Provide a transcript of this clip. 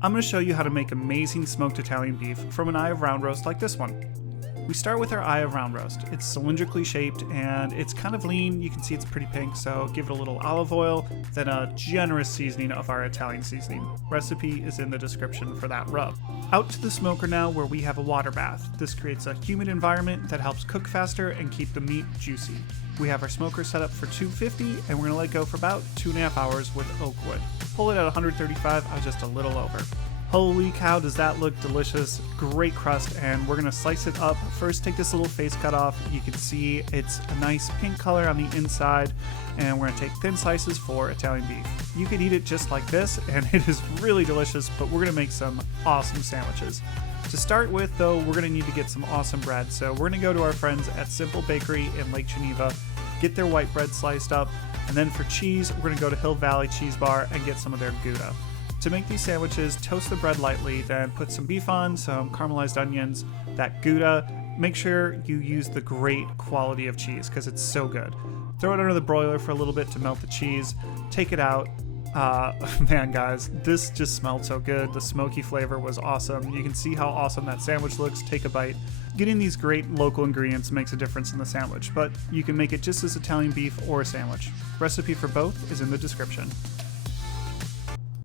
I'm going to show you how to make amazing smoked Italian beef from an eye of round roast like this one. We start with our eye of round roast. It's cylindrically shaped and it's kind of lean. You can see it's pretty pink, so give it a little olive oil, then a generous seasoning of our Italian seasoning. Recipe is in the description for that rub. Out to the smoker now, where we have a water bath. This creates a humid environment that helps cook faster and keep the meat juicy. We have our smoker set up for 250 and we're going to let go for about 2.5 hours with oak wood. Pull it at 135, I was just a little over. Holy cow, does that look delicious. Great crust, and we're gonna slice it up. First, take this little face cut off. You can see it's a nice pink color on the inside, and we're gonna take thin slices for Italian beef. You could eat it just like this, and it is really delicious, but we're gonna make some awesome sandwiches. To start with, though, we're gonna need to get some awesome bread, so we're gonna go to our friends at Simple Bakery in Lake Geneva, get their white bread sliced up, and then for cheese, we're gonna go to Hill Valley Cheese Bar and get some of their gouda. To make these sandwiches, toast the bread lightly, then put some beef on, some caramelized onions, that gouda. Make sure you use the great quality of cheese because it's so good. Throw it under the broiler for a little bit to melt the cheese. Take it out. Man, guys, this just smelled so good. The smoky flavor was awesome. You can see how awesome that sandwich looks. Take a bite. Getting these great local ingredients makes a difference in the sandwich, but you can make it just as Italian beef or a sandwich. Recipe for both is in the description.